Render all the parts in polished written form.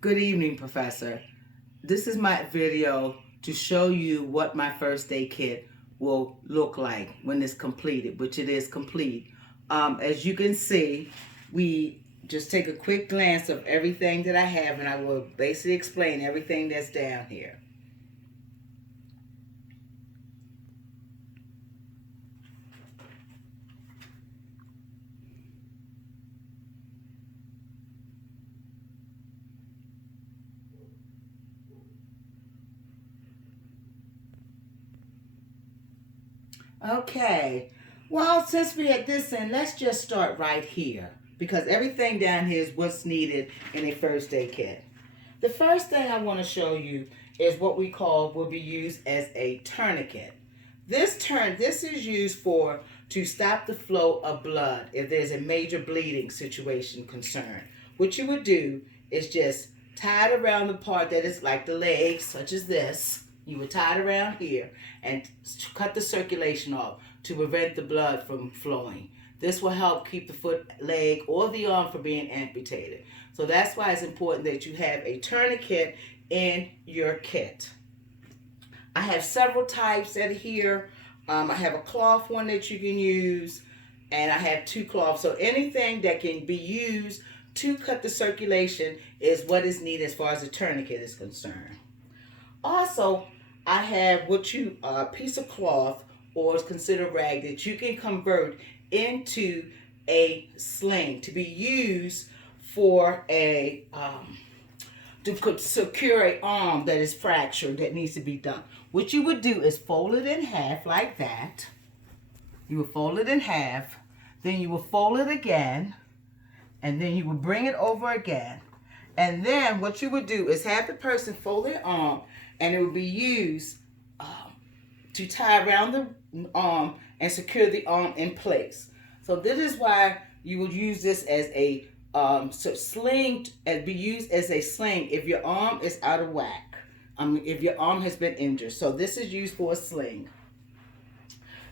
Good evening, Professor. This is my video to show you what my first aid kit will look like when it's completed, which it is complete. As you can see, we just take a quick glance of everything that I have, and I will basically explain everything that's down here. Okay. Well, since we're at this end, let's just start right here because everything down here is what's needed in a first aid kit. The first thing I want to show you is what we call will be used as a tourniquet. This is used for to stop the flow of blood if there's a major bleeding situation concern. What you would do is just tie it around the part that is like the legs, such as this. You would tie it around here and cut the circulation off to prevent the blood from flowing. This will help keep the foot, leg, or the arm from being amputated. So that's why it's important that you have a tourniquet in your kit. I have several types that are here. I have a cloth one that you can use, and I have two cloths. So anything that can be used to cut the circulation is what is needed as far as the tourniquet is concerned. Also, I have a piece of cloth, or is considered rag, that you can convert into a sling to be used for to secure a arm that is fractured that needs to be done. What you would do is fold it in half like that. You would fold it in half, then you will fold it again, and then you will bring it over again. And then what you would do is have the person fold their arm, and it will be used to tie around the arm and secure the arm in place. So this is why you would use this as a sling, and be used as a sling if your arm is out of whack. If your arm has been injured. So this is used for a sling.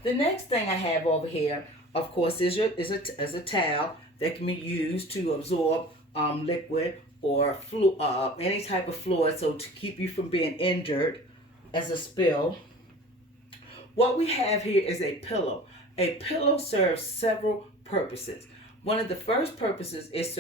The next thing I have over here, of course, is a towel that can be used to absorb liquid or any type of fluid, so to keep you from being injured as a spill. What we have here is a pillow. A pillow serves several purposes. One of the first purposes is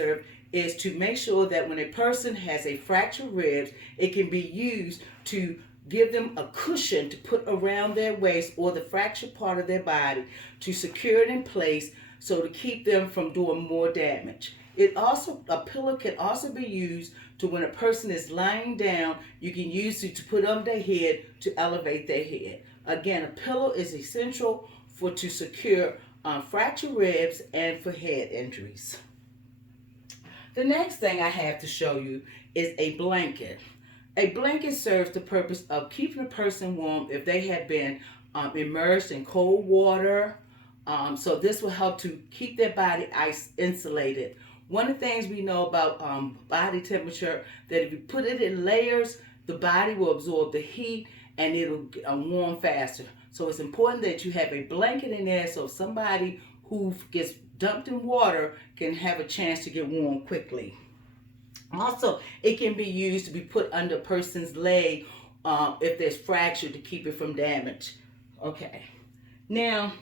to make sure that when a person has a fractured ribs, it can be used to give them a cushion to put around their waist or the fractured part of their body to secure it in place, so to keep them from doing more damage. A pillow can also be used to, when a person is lying down, you can use it to put on their head to elevate their head. Again, a pillow is essential to secure fractured ribs and for head injuries. The next thing I have to show you is a blanket. A blanket serves the purpose of keeping a person warm if they have been immersed in cold water. So this will help to keep their body insulated. One of the things we know about body temperature, that if you put it in layers, the body will absorb the heat and it'll warm faster. So it's important that you have a blanket in there, so somebody who gets dumped in water can have a chance to get warm quickly. Also, it can be used to be put under a person's leg if there's fracture, to keep it from damage. Okay. Now,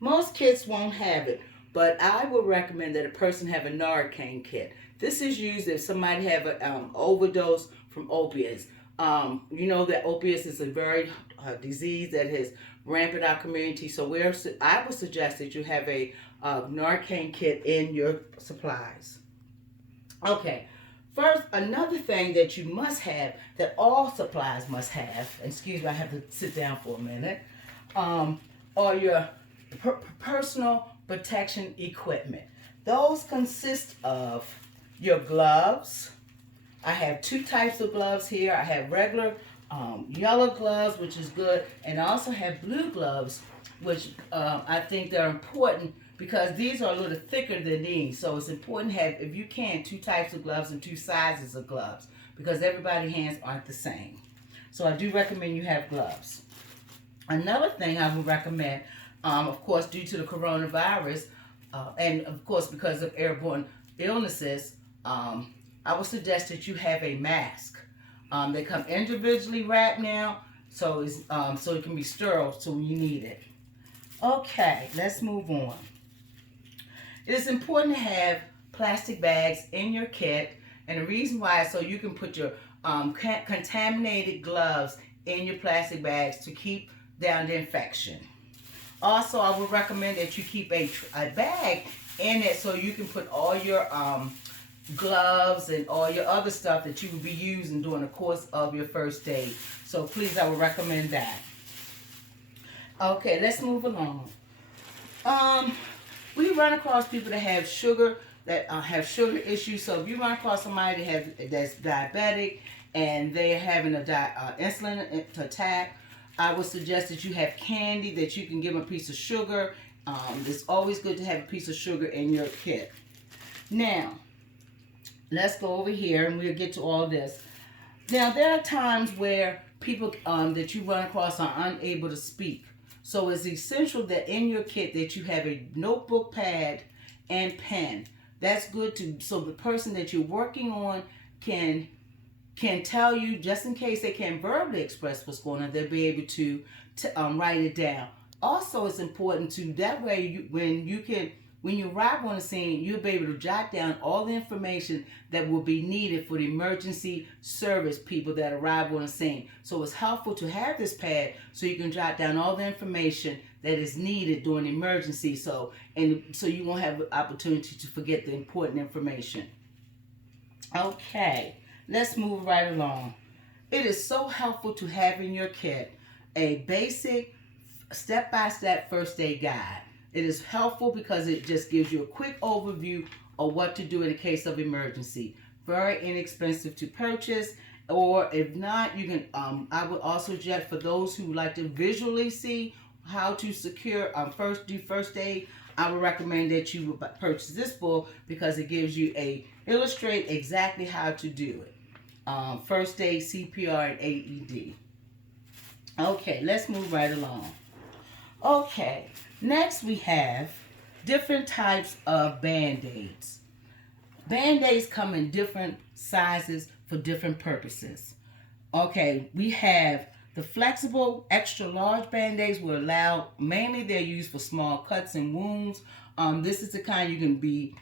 most kits won't have it, but I would recommend that a person have a Narcan kit. This is used if somebody have an overdose from opiates. You know that opiates is a very disease that has rampant our community. So I would suggest that you have a Narcan kit in your supplies. Okay. First, another thing that you must have, that all supplies must have, excuse me, I have to sit down for a minute, are your personal protection equipment. Those consist of your gloves. I have two types of gloves here. I have regular yellow gloves, which is good, and I also have blue gloves, which I think they're important because these are a little thicker than these. So it's important to have, if you can, two types of gloves and two sizes of gloves, because everybody's hands aren't the same. So I do recommend you have gloves. Another thing I would recommend, of course, due to the coronavirus, and of course because of airborne illnesses, I would suggest that you have a mask. They come individually wrapped now, so so it can be sterile so when you need it. Okay, let's move on. It is important to have plastic bags in your kit, and the reason why is so you can put your contaminated gloves in your plastic bags to keep down the infection. Also, I would recommend that you keep a bag in it so you can put all your gloves and all your other stuff that you will be using during the course of your first aid. So please, I would recommend that. Okay, let's move along. We run across people that have sugar issues. So if you run across somebody that's diabetic and they're having a insulin attack, I would suggest that you have candy that you can give them a piece of sugar. It's always good to have a piece of sugar in your kit. Now, let's go over here and we'll get to all this. Now, there are times where people that you run across are unable to speak. So it's essential that in your kit that you have a notebook, pad, and pen. That's good so the person that you're working on can tell you, just in case they can't verbally express what's going on, they'll be able to write it down. Also, it's important to that way when you arrive on the scene, you'll be able to jot down all the information that will be needed for the emergency service people that arrive on the scene. So it's helpful to have this pad so you can jot down all the information that is needed during the emergency. So you won't have the opportunity to forget the important information. Okay, let's move right along. It is so helpful to have in your kit a basic step-by-step first aid guide. It is helpful because it just gives you a quick overview of what to do in a case of emergency. Very inexpensive to purchase, or if not, you can. I would also suggest for those who like to visually see how to secure first aid. I would recommend that you purchase this book because it gives you illustrate exactly how to do it. First aid, CPR, and AED. Okay, let's move right along. Okay, next we have different types of Band-Aids. Band-Aids come in different sizes for different purposes. Okay, we have the flexible extra large Band-Aids will allow, mainly they're used for small cuts and wounds. This is the kind you can be,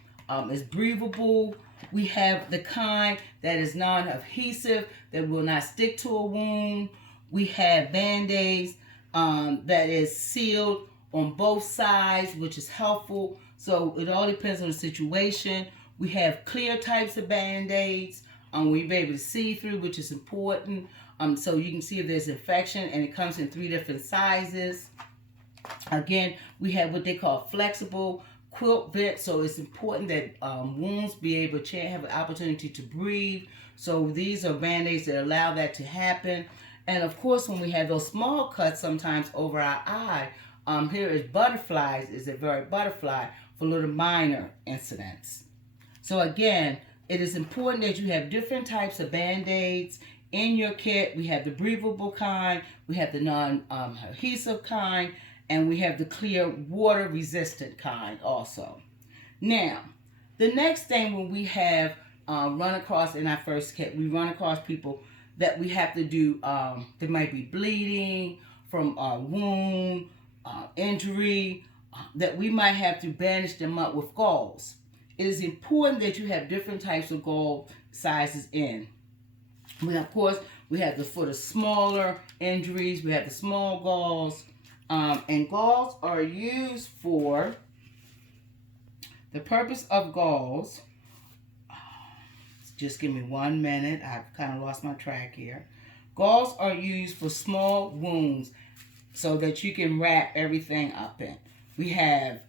is breathable. We have the kind that is non-adhesive, that will not stick to a wound. We have Band-Aids that is sealed on both sides, which is helpful. So it all depends on the situation. We have clear types of Band-Aids. We'll be able to see through, which is important. So you can see if there's infection, and it comes in 3 different sizes. Again, we have what they call flexible quilt fit. So it's important that wounds be able to have an opportunity to breathe. So these are Band-Aids that allow that to happen. And of course, when we have those small cuts sometimes over our eye, here is butterflies, is a very butterfly for little minor incidents. So again, it is important that you have different types of Band-Aids in your kit. We have the breathable kind, we have the non-adhesive kind, and we have the clear water-resistant kind also. Now, the next thing when we have run across in our first kit, we run across people that we have to do, they might be bleeding from a wound, injury, that we might have to bandage them up with gauze. It is important that you have different types of gauze sizes in. Of course, we have for the smaller injuries, we have the small gauze. And gauze are used for, the purpose of gauze, just give me 1 minute, I've kind of lost my track here. Gauze are used for small wounds so that you can wrap everything up in. We have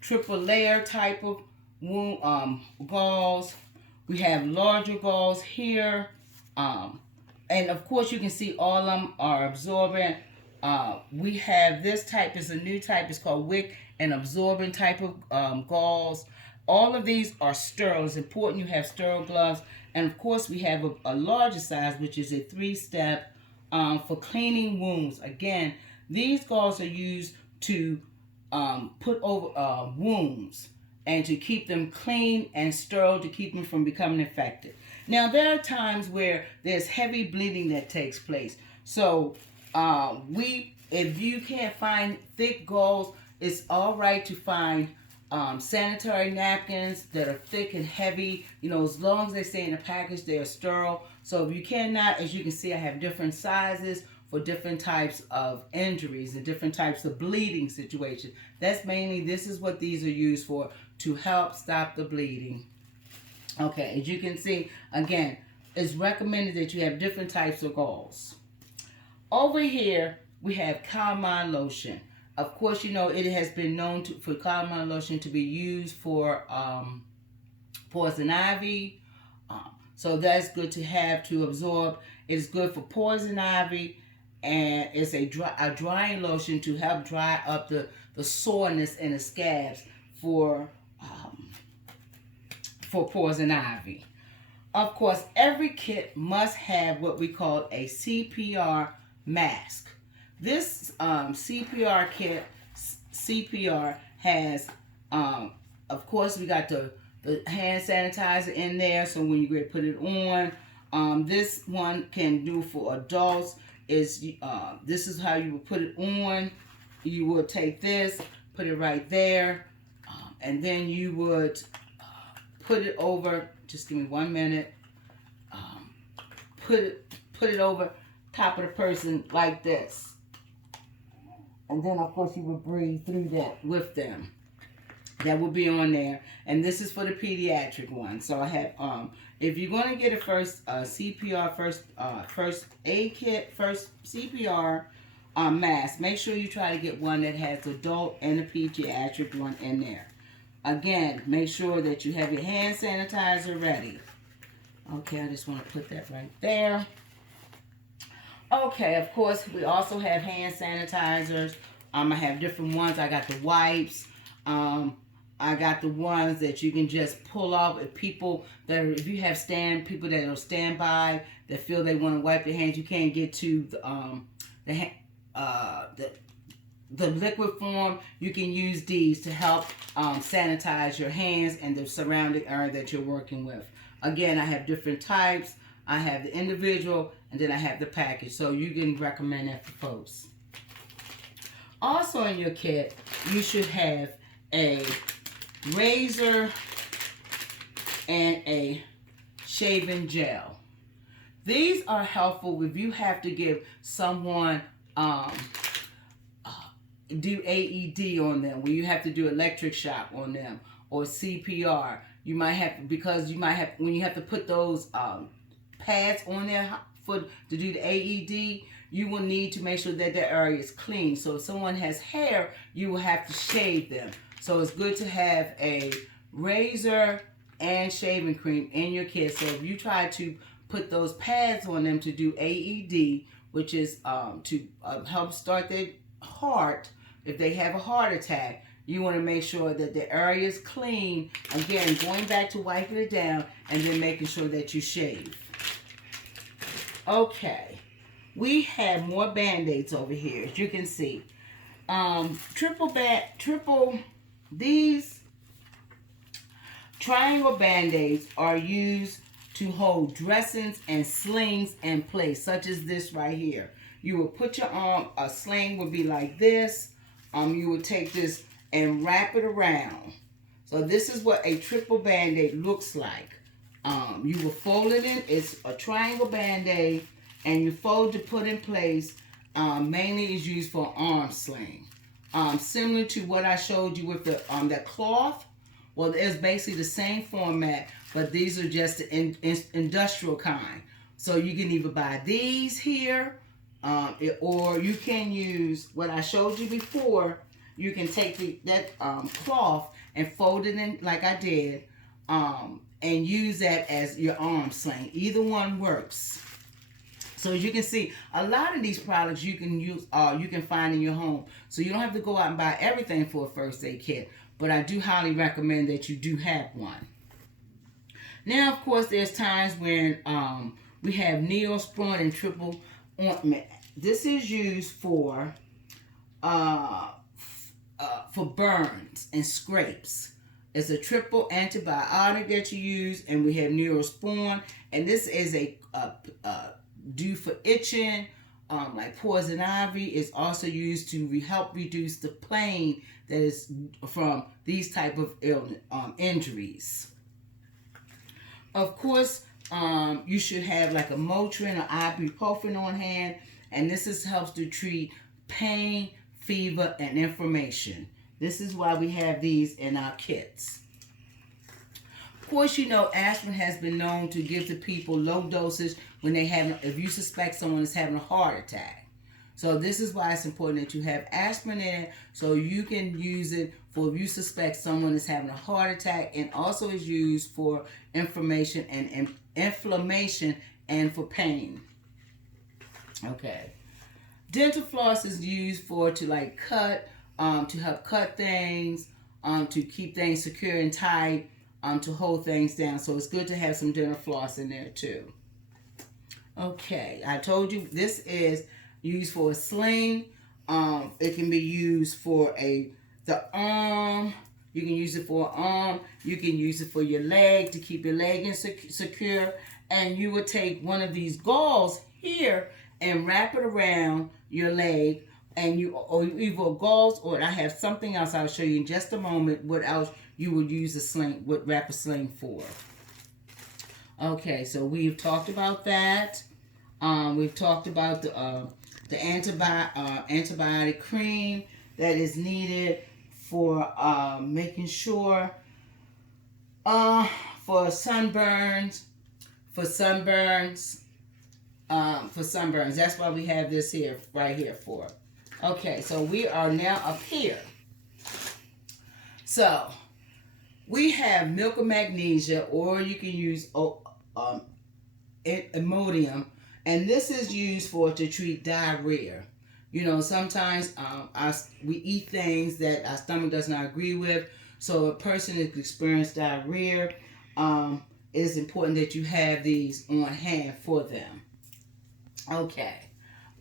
triple layer type of wound gauze. We have larger gauze here. And of course you can see all of them are absorbent. We have this type, is a new type, it's called wick and absorbent type of gauze. All of these are sterile. It's important you have sterile gloves. And of course we have a larger size, which is a 3-step for cleaning wounds. Again, these gauze are used to put over wounds. and to keep them clean and sterile to keep them from becoming infected. Now, there are times where there's heavy bleeding that takes place. So, if you can't find thick gauze, it's all right to find sanitary napkins that are thick and heavy. You know, as long as they stay in the package, they are sterile. So if you cannot, as you can see, I have different sizes for different types of injuries and different types of bleeding situations. That's mainly, this is what these are used for, to help stop the bleeding. Okay, as you can see, again, it's recommended that you have different types of gauze. Over here, we have calamine lotion. Of course, you know, it has been known for calamine lotion to be used for poison ivy. So that's good to have to absorb. It's good for poison ivy, and it's a drying lotion to help dry up the soreness and the scabs for poison ivy. Of course, every kit must have what we call a CPR mask. This CPR kit, CPR has, of course, we got the hand sanitizer in there, so when you put it on, this one can do for adults. This is how you would put it on. You would take this, put it right there, and then you would put it over, just give me 1 minute, put it over top of the person like this. And then, of course, you would breathe through that with them. That will be on there. And this is for the pediatric one. So I have, if you're going to get a first CPR, first aid kit, first CPR mask, make sure you try to get one that has adult and a pediatric one in there. Again, make sure that you have your hand sanitizer ready. Okay, I just want to put that right there. Okay, of course, we also have hand sanitizers. I have different ones. I got the wipes. I got the ones that you can just pull off. If you have people that are standby that feel they want to wipe their hands, you can't get to the liquid form. You can use these to help sanitize your hands and the surrounding area that you're working with. Again, I have different types. I have the individual, and then I have the package. So you can recommend that for folks. Also in your kit, you should have a razor and a shaving gel. These are helpful if you have to give someone do AED on them, where you have to do electric shock on them, or CPR. You might have, when you have to put those pads on there to do the AED, you will need to make sure that the area is clean. So if someone has hair, you will have to shave them. So it's good to have a razor and shaving cream in your kit. So if you try to put those pads on them to do AED, which is to help start their heart, if they have a heart attack, you want to make sure that the area is clean. Again, going back to wiping it down and then making sure that you shave. Okay, we have more Band-Aids over here, as you can see. These triangle Band-Aids are used to hold dressings and slings in place, such as this right here. You will put your arm, a sling would be like this. You would take this and wrap it around. So this is what a triple Band-Aid looks like. You will fold it in. It's a triangle Band-Aid, and you fold to put in place. Mainly is used for arm sling. Similar to what I showed you with the that cloth. Well, it's basically the same format, but these are just the industrial kind. So you can either buy these here, or you can use what I showed you before. You can take that cloth and fold it in like I did, and use that as your arm sling. Either one works. So as you can see, a lot of these products you can use, you can find in your home. So you don't have to go out and buy everything for a first aid kit. But I do highly recommend that you do have one. Now, of course, there's times when we have Neosporin and triple ointment. This is used for burns and scrapes. It's a triple antibiotic that you use, and we have Neosporin, and this is a due for itching, like poison ivy is also used to help reduce the pain that is from these type of illness, injuries. Of course, you should have like a Motrin or ibuprofen on hand, and helps to treat pain, fever, and inflammation. This is why we have these in our kits. Of course, aspirin has been known to give to people low dosage when if you suspect someone is having a heart attack. So this is why it's important that you have aspirin in it, so you can use it for if you suspect someone is having a heart attack, and also is used for inflammation and for pain. Okay. Dental floss is used to cut, to help cut things, to keep things secure and tight, to hold things down. So it's good to have some dental floss in there too. Okay, I told you this is used for a sling. It can be used for the arm. You can use it for an arm. You can use it for your leg to keep your leg secure. And you would take one of these gauze here and wrap it around your leg, and or either gauze, or I have something else I'll show you in just a moment what else you would use a sling, would wrap a sling for. Okay, so we've talked about that. We've talked about the antibiotic cream that is needed for making sure for sunburns. That's why we have this here, right here for. Okay, so we are now up here. So we have milk of magnesia, or you can use Imodium, and this is used to treat diarrhea. Sometimes we eat things that our stomach does not agree with. So a person that experiences diarrhea, it is important that you have these on hand for them. Okay.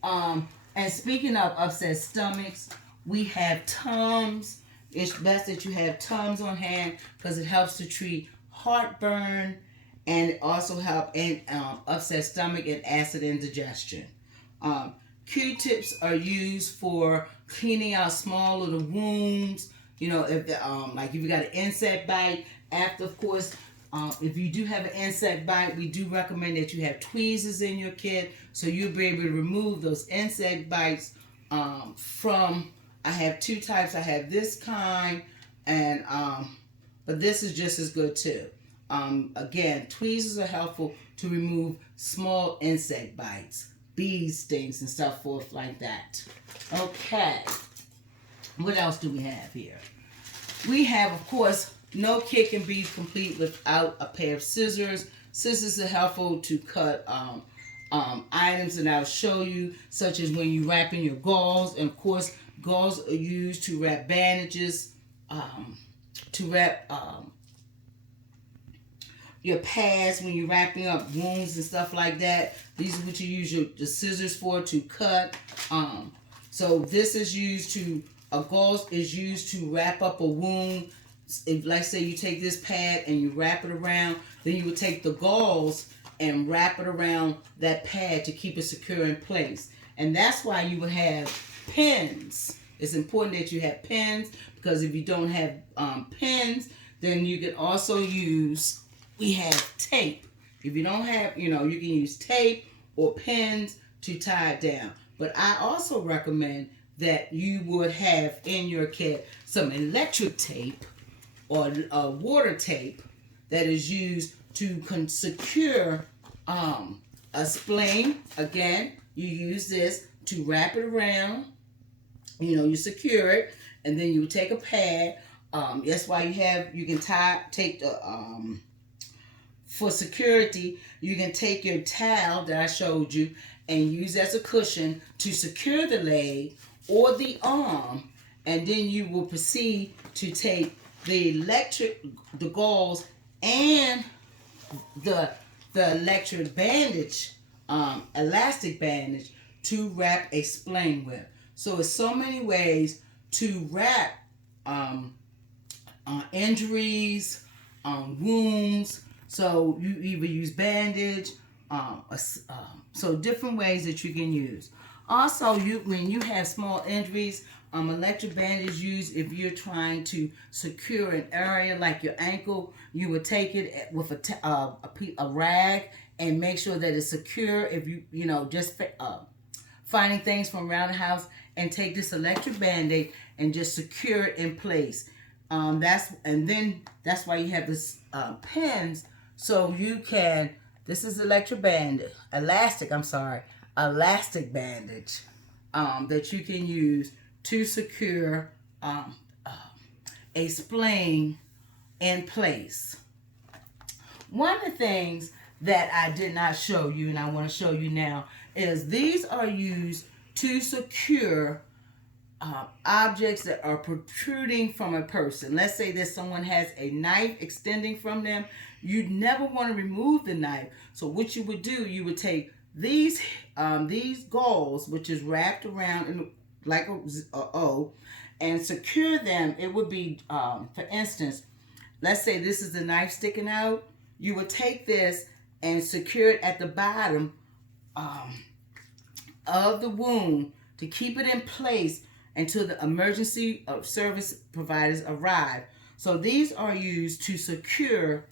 And speaking of upset stomachs, we have Tums. It's best that you have Tums on hand because it helps to treat heartburn, and it also helps in upset stomach and acid indigestion. Q-tips are used for cleaning out small little wounds. If if you got an insect bite, of course, if you do have an insect bite, we do recommend that you have tweezers in your kit, so you'll be able to remove those insect bites from. I have two types. I have this kind, and but this is just as good too. Again, tweezers are helpful to remove small insect bites, bee stings, and stuff forth like that. Okay. What else do we have here? We have, of course, no kit can be complete without a pair of scissors. Scissors are helpful to cut items, and I'll show you, such as when you're wrapping your gauze. And of course, gauze are used to wrap bandages, to wrap your pads when you're wrapping up wounds and stuff like that. These are what you use the scissors for, to cut. So this is used a gauze is used to wrap up a wound. If, like, say you take this pad and you wrap it around, then you would take the gauze and wrap it around that pad to keep it secure in place. And that's why you would have pins. It's important that you have pins, because if you don't have pins, then you can also use, we have tape. If you don't have, you can use tape or pins to tie it down. But I also recommend that you would have in your kit some electric tape or water tape that is used to secure a spleen. Again, you use this to wrap it around. You secure it, and then you take a pad. That's why you can take the for security. You can take your towel that I showed you and use as a cushion to secure the leg or the arm, and then you will proceed to take the gauze and the electric bandage, elastic bandage, to wrap a spleen with. So it's so many ways to wrap injuries, wounds. So you either use bandage, so different ways that you can use. Also, when you have small injuries, electric bandage is used if you're trying to secure an area like your ankle. You would take it with a rag and make sure that it's secure. If just finding things from around the house, and take this electric band-aid and just secure it in place. That's why you have this pins, so you can. This is electric elastic bandage that you can use to secure a spleen in place. One of the things that I did not show you, and I want to show you now, is these are used to secure objects that are protruding from a person. Let's say that someone has a knife extending from them. You'd never want to remove the knife. So what you would do, you would take these gauze, which is wrapped around in like a O, and secure them. It would be, for instance, let's say this is the knife sticking out. You would take this and secure it at the bottom of the wound to keep it in place until the emergency service providers arrive. So these are used to secure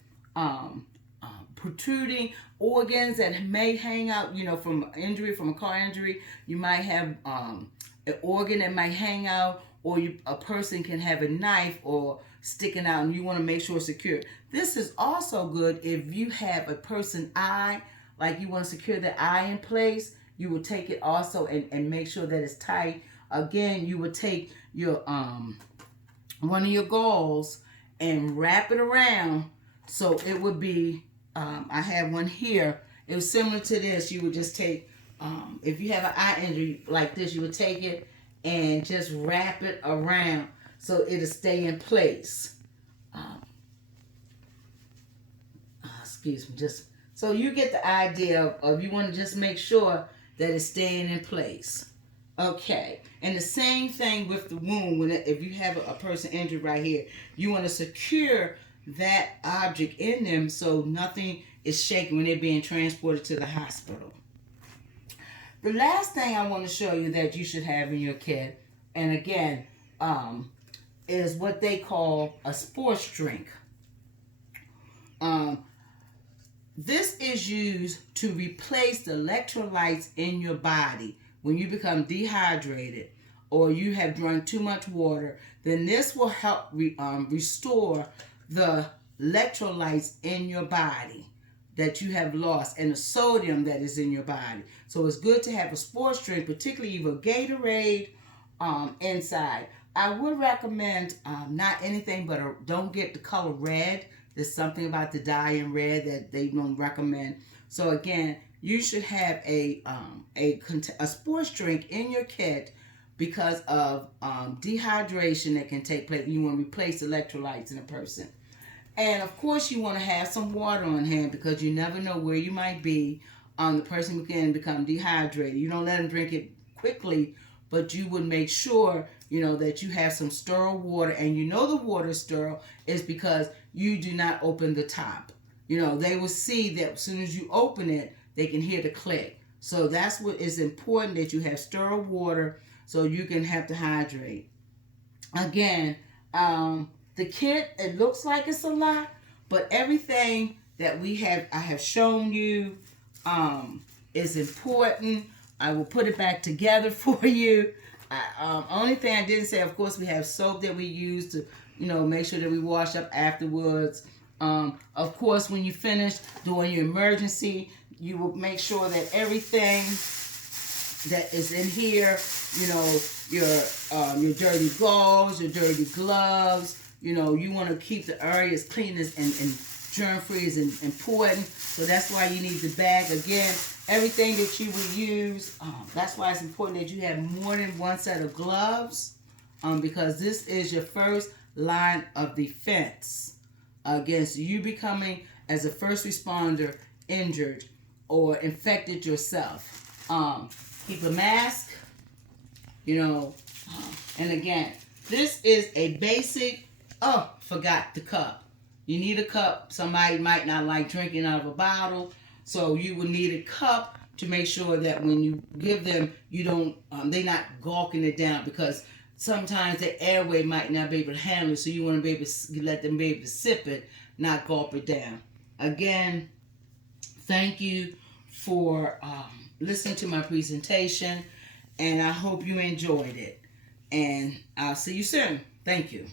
protruding organs that may hang out, from injury, from a car injury. You might have an organ that might hang out, or a person can have a knife or sticking out, and you want to make sure it's secure. This is also good if you have a person's eye, like you want to secure the eye in place. You will take it also and make sure that it's tight. Again, you would take your one of your gauze and wrap it around, so it would be, I have one here. It was similar to this. You would just take, if you have an eye injury like this, you would take it and just wrap it around so it'll stay in place. Excuse me, just so you get the idea of you want to just make sure that it's staying in place. Okay, and the same thing with the wound. If you have a person injured right here, you want to secure that object in them so nothing is shaking when they're being transported to the hospital. The last thing I want to show you that you should have in your kit, and again, is what they call a sports drink. This is used to replace the electrolytes in your body. When you become dehydrated or you have drunk too much water, then this will help restore the electrolytes in your body that you have lost and the sodium that is in your body. So it's good to have a sports drink, particularly either Gatorade inside. I would recommend not anything but don't get the color red. There's something about the dye in red that they don't recommend. So again, you should have a sports drink in your kit because of dehydration that can take place. You want to replace electrolytes in a person. And of course you want to have some water on hand because you never know where you might be. The person can become dehydrated. You don't let them drink it quickly, but you would make sure that you have some sterile water, and the water is sterile is because you do not open the top. They will see that as soon as you open it, they can hear the click. So that's what is important, that you have sterile water so you can have to hydrate. Again, the kit, it looks like it's a lot, but everything that I have shown you is important. I will put it back together for you. Only thing I didn't say, of course, we have soap that we use to, make sure that we wash up afterwards. Of course, when you finish doing your emergency, you will make sure that everything that is in here, your dirty gauze, your dirty gloves, you want to keep the area as clean and germ-free is important. So that's why you need the bag. Again, everything that you will use, that's why it's important that you have more than one set of gloves, because this is your first line of defense against you becoming, as a first responder, injured or infected yourself. Keep a mask, and again, this is a basic Oh, forgot the cup. You need a cup. Somebody might not like drinking out of a bottle, so you will need a cup to make sure that when you give them, you don't they're not gulping it down, because sometimes the airway might not be able to handle it. So you want to be able to let them be able to sip it, not gulp it down. Again, thank you for listening to my presentation, and I hope you enjoyed it. And I'll see you soon. Thank you.